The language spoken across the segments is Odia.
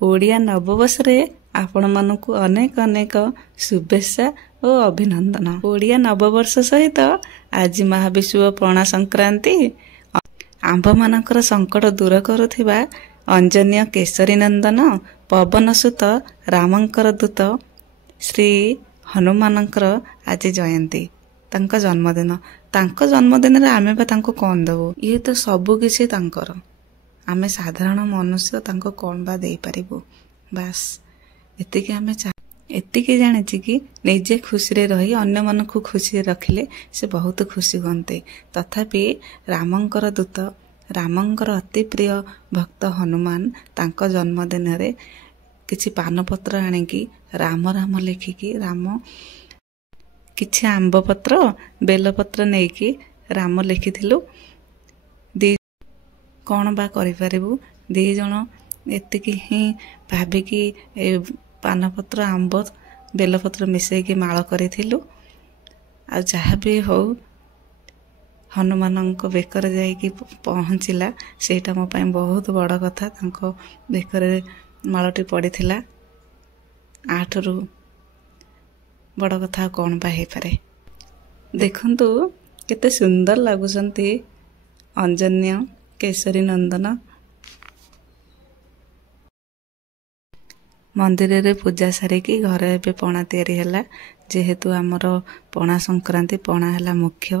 ଓଡ଼ିଆ ନବବର୍ଷରେ ଆପଣମାନଙ୍କୁ ଅନେକ ଅନେକ ଶୁଭେଚ୍ଛା ଓ ଅଭିନନ୍ଦନ। ଓଡ଼ିଆ ନବବର୍ଷ ସହିତ ଆଜି ମହାବିଷୁବ ପଣା ସଂକ୍ରାନ୍ତି। ଆମ୍ଭମାନଙ୍କର ସଙ୍କଟ ଦୂର କରୁଥିବା ଅଞ୍ଜନୀୟ କେଶରୀ ନନ୍ଦନ ପବନସୁତ ରାମଙ୍କର ଦୂତ ଶ୍ରୀ ହନୁମାନଙ୍କର ଆଜି ଜୟନ୍ତୀ, ତାଙ୍କ ଜନ୍ମଦିନ। ତାଙ୍କ ଜନ୍ମଦିନରେ ଆମେ ବା ତାଙ୍କୁ କ'ଣ ଦେବୁ? ଇଏ ତ ସବୁ କିଛି ତାଙ୍କର। ଆମେ ସାଧାରଣ ମନୁଷ୍ୟ ତାଙ୍କୁ କ'ଣ ବା ଦେଇପାରିବୁ? ବାସ୍ ଏତିକି ଜାଣିଛି କି ନିଜେ ଖୁସିରେ ରହି ଅନ୍ୟମାନଙ୍କୁ ଖୁସିରେ ରଖିଲେ ସେ ବହୁତ ଖୁସି ହୁଅନ୍ତି। ତଥାପି ରାମଙ୍କର ଦୂତ, ରାମଙ୍କର ଅତି ପ୍ରିୟ ଭକ୍ତ ହନୁମାନ ତାଙ୍କ ଜନ୍ମଦିନରେ କିଛି ପାନପତ୍ର ଆଣିକି ରାମ ରାମ ଲେଖିକି କିଛି ଆମ୍ବପତ୍ର ବେଲପତ୍ର ନେଇକି ରାମ ଲେଖିଥିଲୁ। କ'ଣ ବା କରିପାରିବୁ? 2 ଜଣ ଏତିକି ହିଁ ଭାବିକି ପାନପତ୍ର ଆମ୍ବ ବେଲପତ୍ର ମିଶେଇକି ମାଳ କରିଥିଲୁ। ଆଉ ଯାହା ବି ହଉ ହନୁମାନଙ୍କ ବେକରେ ଯାଇକି ପହଞ୍ଚିଲା, ସେଇଟା ମୋ ପାଇଁ ବହୁତ ବଡ଼ କଥା। ତାଙ୍କ ବେକରେ ମାଳଟି ପଡ଼ିଥିଲା, ଆଠରୁ ବଡ଼ କଥା ଆଉ କ'ଣ ବା ହେଇପାରେ? ଦେଖନ୍ତୁ କେତେ ସୁନ୍ଦର ଲାଗୁଛନ୍ତି ଅଞ୍ଜନୀୟ କେଶରୀ ନନ୍ଦନ। ମନ୍ଦିରରେ ପୂଜା ସାରିକି ଘରେ ଏବେ ପଣା ତିଆରି ହେଲା। ଯେହେତୁ ଆମର ପଣା ସଂକ୍ରାନ୍ତି, ପଣା ହେଲା ମୁଖ୍ୟ।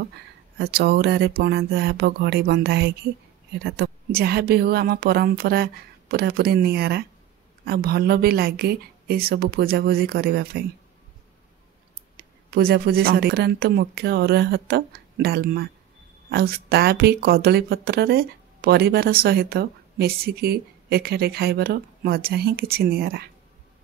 ଆଉ ଚଉରାରେ ପଣା ଦିଆହେବ ଘଡ଼ି ବନ୍ଧା ହେଇକି। ଏଇଟା ତ ଯାହା ବି ହଉ ଆମ ପରମ୍ପରା ପୁରାପୁରି ନିଆରା। ଆଉ ଭଲ ବି ଲାଗେ ଏସବୁ ପୂଜାପୂଜି କରିବା ପାଇଁ। ପୂଜାପୂଜି ସଂକ୍ରାନ୍ତ ମୁଖ୍ୟ ଅରୁଆ ଭାତ ଡାଲମା, ଆଉ ତା ବି କଦଳୀ ପତ୍ରରେ ପରିବାର ସହିତ ମିଶିକି ଏକାଠି ଖାଇବାର ମଜା ହିଁ କିଛି ନିଆରା।